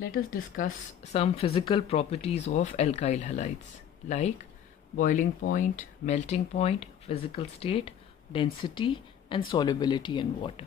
Let us discuss some physical properties of alkyl halides like boiling point, melting point, physical state, density and solubility in water.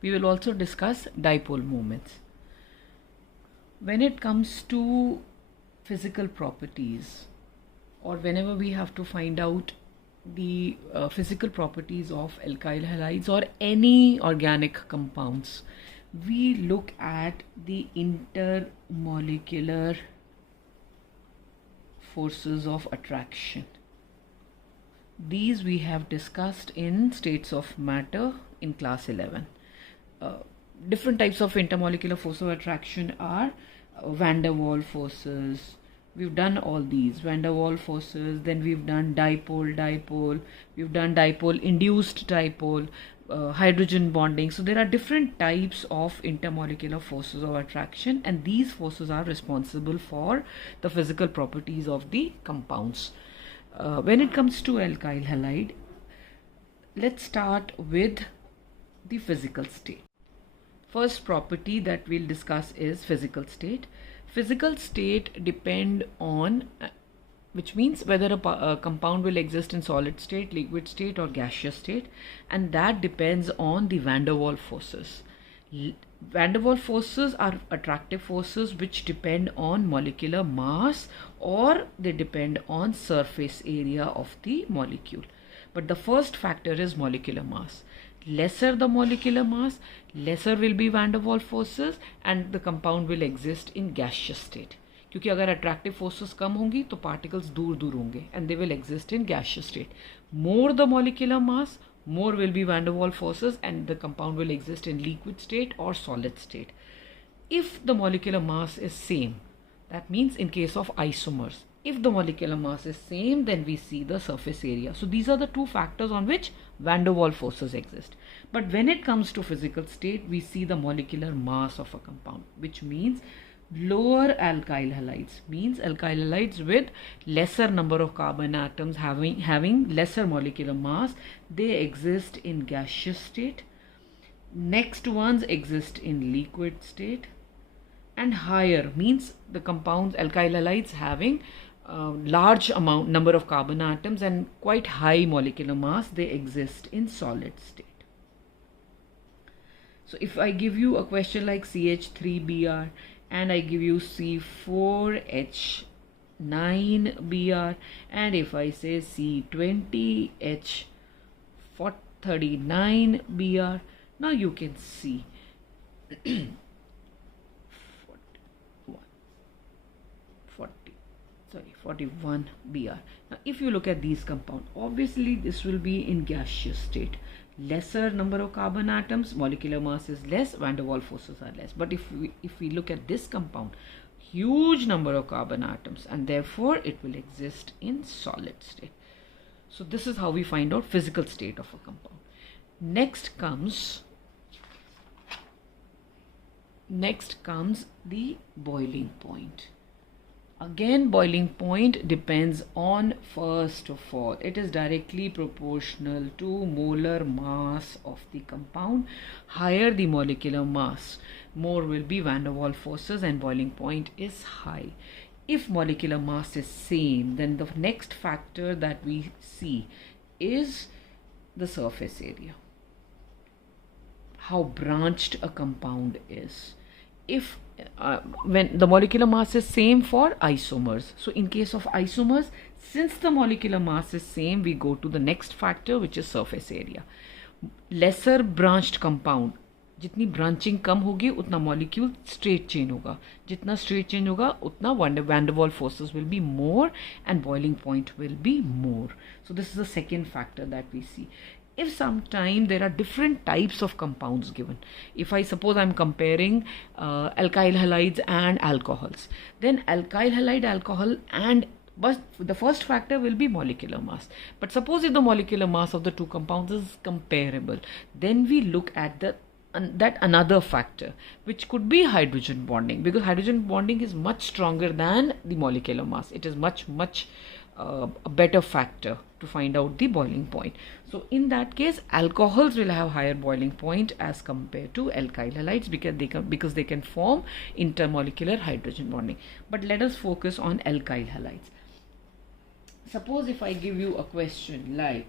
We will also discuss dipole moments. When it comes to physical properties, or whenever we have to find out the physical properties of alkyl halides or any organic compounds, we look at the intermolecular forces of attraction. These we have discussed in states of matter in class 11. Different types of intermolecular force of attraction are van der Waals forces. We've done all these van der Waals forces, then we've done dipole, we've done dipole induced dipole, hydrogen bonding. So there are different types of intermolecular forces of attraction, and these forces are responsible for the physical properties of the compounds. When it comes to alkyl halide, let's start with the physical state. First property that we'll discuss is physical state. Physical state depend on, which means whether a compound will exist in solid state, liquid state or gaseous state, and that depends on the van der Waals forces. Van der Waals forces are attractive forces which depend on molecular mass, or they depend on surface area of the molecule. But the first factor is molecular mass. Lesser the molecular mass, lesser will be van der Waals forces and the compound will exist in gaseous state. क्योंकि अगर attractive forces कम होंगी तो particles दूर दूर होंगे and they will exist in gaseous state. More the molecular mass, more will be van der Waals forces and the compound will exist in liquid state or solid state. If the molecular mass is same, that means in case of isomers, if the molecular mass is same, then we see the surface area. So these are the two factors on which van der Waals forces exist. But when it comes to physical state, we see the molecular mass of a compound, which means lower alkyl halides, means alkyl halides with lesser number of carbon atoms having lesser molecular mass, they exist in gaseous state. Next ones exist in liquid state, and higher means the compounds alkyl halides having large number of carbon atoms and quite high molecular mass, they exist in solid state. So if I give you a question like CH3Br and I give you C4H9Br, and if I say C20H39Br, now you can see 41 Br. Now if you look at these compounds, obviously this will be in gaseous state. Lesser number of carbon atoms, molecular mass is less, van der Waals forces are less. But if we look at this compound, huge number of carbon atoms, and therefore it will exist in solid state. So this is how we find out physical state of a compound. Next comes the boiling point. Again, boiling point depends on, first of all, it is directly proportional to molar mass of the compound. Higher the molecular mass, more will be van der Waals forces and boiling point is high. If molecular mass is same, then the next factor that we see is the surface area, how branched a compound is. If when the molecular mass is same for isomers, so in case of isomers, since the molecular mass is same, we go to the next factor, which is surface area. Lesser branched compound, जितनी branching कम होगी उतना molecule straight chain होगा, जितना straight chain होगा उतना van der Waals forces will be more and boiling point will be more. So this is the second factor that we see. If sometime there are different types of compounds given, if I suppose I'm comparing alkyl halides and alcohols, then alkyl halide, alcohol, but the first factor will be molecular mass. But suppose if the molecular mass of the two compounds is comparable, then we look at that another factor, which could be hydrogen bonding, because hydrogen bonding is much stronger than the molecular mass. It is much a better factor to find out the boiling point. So in that case, alcohols will have higher boiling point as compared to alkyl halides because they can form intermolecular hydrogen bonding. But let us focus on alkyl halides. Suppose if I give you a question like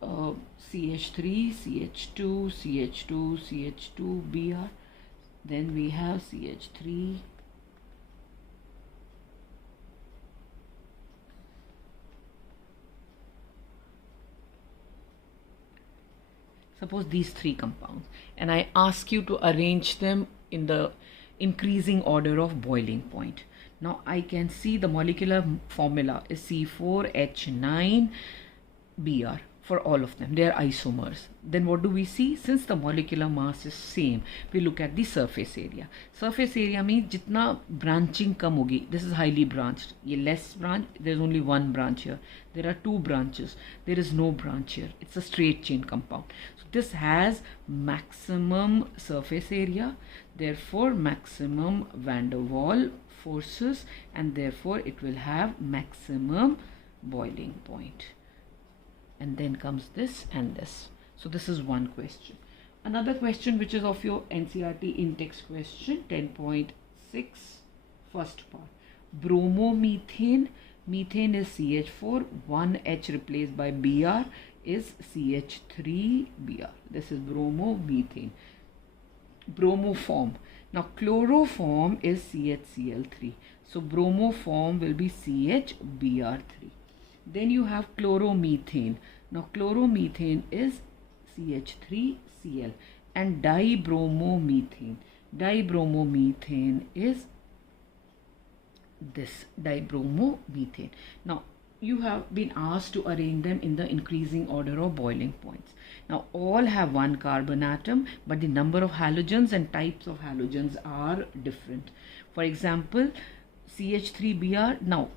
CH3, CH2, CH2, CH2, Br, then we have CH3, suppose these three compounds, and I ask you to arrange them in the increasing order of boiling point. Now I can see the molecular formula is C4H9Br for all of them. They are isomers. Then what do we see? Since the molecular mass is same, we look at the surface area. Surface area means jitna branching kam hogi. This is highly branched. Ye less branch. There is only one branch here. There are two branches. There is no branch here. It's a straight chain compound. So this has maximum surface area. Therefore, maximum van der Waals forces, and therefore it will have maximum boiling point. And then comes this and this. So this is one question. Another question which is of your NCERT in-text question 10.6, first part. Bromomethane. Methane is CH4, one H replaced by Br is CH3Br. This is bromomethane. Bromoform. Now chloroform is CHCl3. So bromoform will be CHBr3. Then you have chloromethane. Now chloromethane is CH3Cl, and dibromomethane. Dibromomethane is this dibromomethane. Now you have been asked to arrange them in the increasing order of boiling points. Now all have one carbon atom, but the number of halogens and types of halogens are different. For example, CH3Br. Now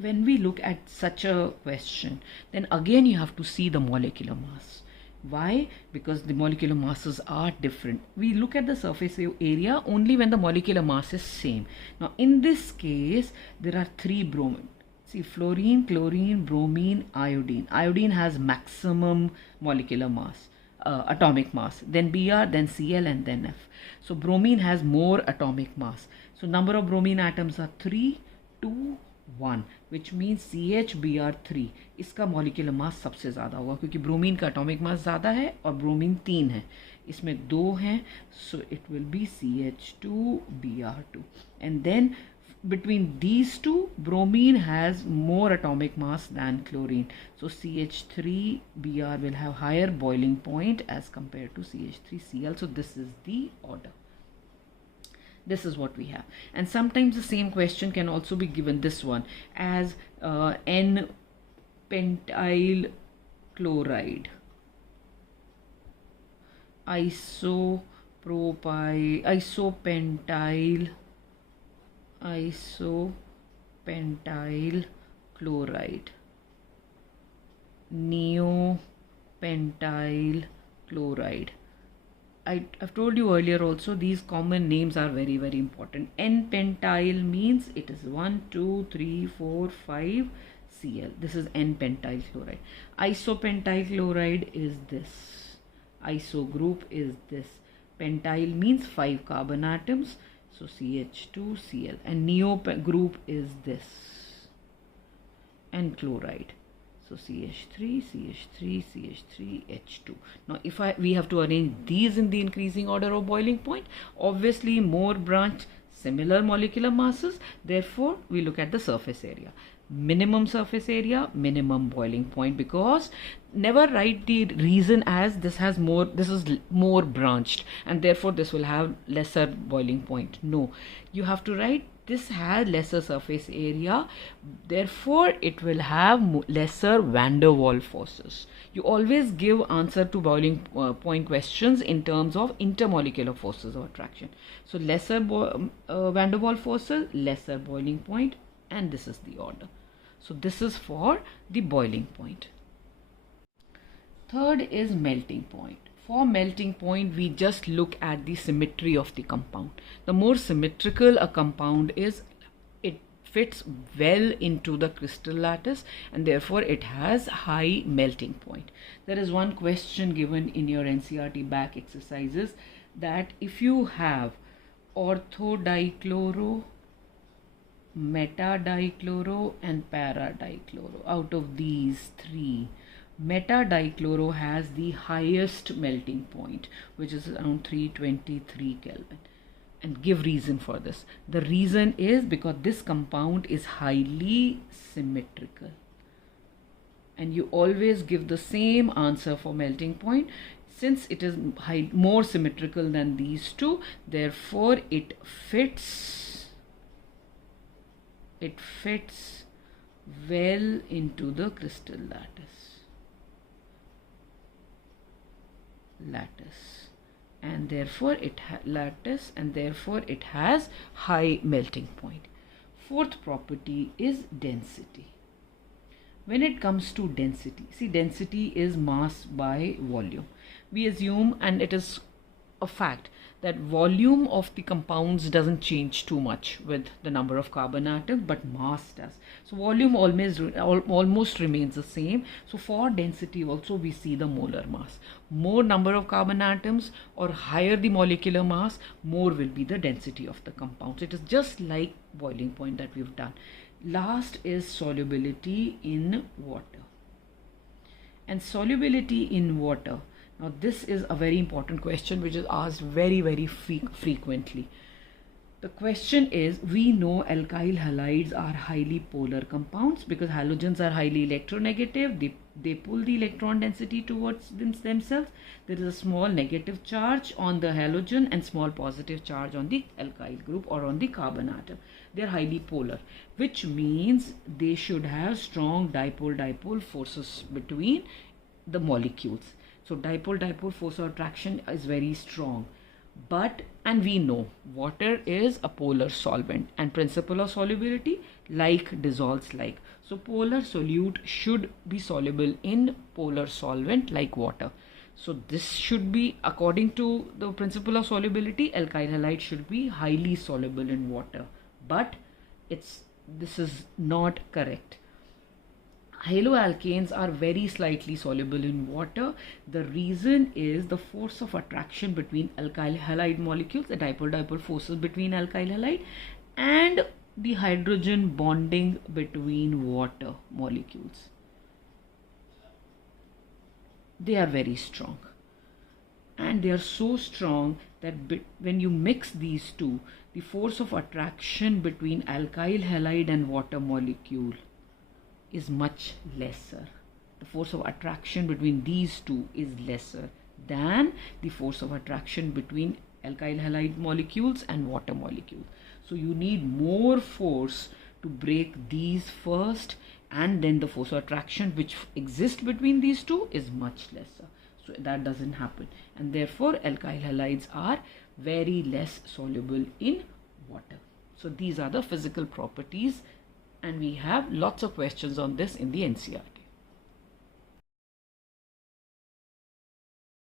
when we look at such a question, then again you have to see the molecular mass. Why? Because the molecular masses are different. We look at the surface area only when the molecular mass is same. Now in this case, there are three bromine. See, fluorine, chlorine, bromine, iodine. Iodine has maximum molecular mass, atomic mass. Then Br, then Cl, and then F. So bromine has more atomic mass. So number of bromine atoms are 3, 2, 1, which means CHBr3 इसका molecular mass सबसे ज़्यादा होगा क्योंकि bromine का atomic mass ज़्यादा है और bromine 3 है, इसमें 2 हैं, so it will be CH2Br2. And then between these two, bromine has more atomic mass than chlorine, so CH3Br will have higher boiling point as compared to CH3Cl. So this is the order. This is what we have. And sometimes the same question can also be given, this one, as N-pentyl chloride, isopentyl chloride, neopentyl chloride. I've told you earlier also, these common names are very, very important. N-pentyl means it is 1, 2, 3, 4, 5 Cl. This is N-pentyl chloride. Isopentyl chloride is this. Iso group is this. Pentyl means 5 carbon atoms, so CH2Cl. And neo group is this. And chloride. So CH3, CH3, CH3, H2. Now if we have to arrange these in the increasing order of boiling point, obviously more branched, similar molecular masses, therefore we look at the surface area. Minimum surface area, minimum boiling point, because never write the reason as this is more branched and therefore this will have lesser boiling point. No, you have to write this has lesser surface area, therefore it will have lesser van der Waals forces. You always give answer to boiling point questions in terms of intermolecular forces of attraction. So lesser van der Waals forces, lesser boiling point, and this is the order. So this is for the boiling point. Third is melting point. For melting point, we just look at the symmetry of the compound. The more symmetrical a compound is, it fits well into the crystal lattice, and therefore it has high melting point. There is one question given in your NCERT back exercises that if you have orthodichloro, meta-dichloro and para-dichloro, out of these three, meta-dichloro has the highest melting point, which is around 323 Kelvin. And give reason for this. The reason is because this compound is highly symmetrical, and you always give the same answer for melting point. Since it is more symmetrical than these two, therefore it fits well into the crystal lattice, and therefore it has high melting point. Fourth property is density. When it comes to density, see, density is mass by volume. We assume, and it is a fact, that volume of the compounds doesn't change too much with the number of carbon atoms, but mass does. So volume almost remains the same. So for density also we see the molar mass. More number of carbon atoms or higher the molecular mass, more will be the density of the compounds. It is just like boiling point that we've done. Last is solubility in water. And solubility in water, now this is a very important question which is asked very frequently. The question is, we know alkyl halides are highly polar compounds because halogens are highly electronegative. They pull the electron density towards themselves. There is a small negative charge on the halogen and small positive charge on the alkyl group or on the carbon atom. They are highly polar, which means they should have strong dipole-dipole forces between the molecules. So dipole-dipole force of attraction is very strong. And we know water is a polar solvent, and principle of solubility, like dissolves like. So polar solute should be soluble in polar solvent like water. So this should be, according to the principle of solubility, alkyl halide should be highly soluble in water. But this is not correct. Haloalkanes are very slightly soluble in water. The reason is the force of attraction between alkyl halide molecules, the dipole-dipole forces between alkyl halide, and the hydrogen bonding between water molecules. They are very strong, and they are so strong that when you mix these two, the force of attraction between alkyl halide and water molecule is much lesser. The force of attraction between these two is lesser than the force of attraction between alkyl halide molecules and water molecules. So you need more force to break these first, and then the force of attraction which exists between these two is much lesser. So that doesn't happen, and therefore alkyl halides are very less soluble in water. So these are the physical properties, and we have lots of questions on this in the NCERT.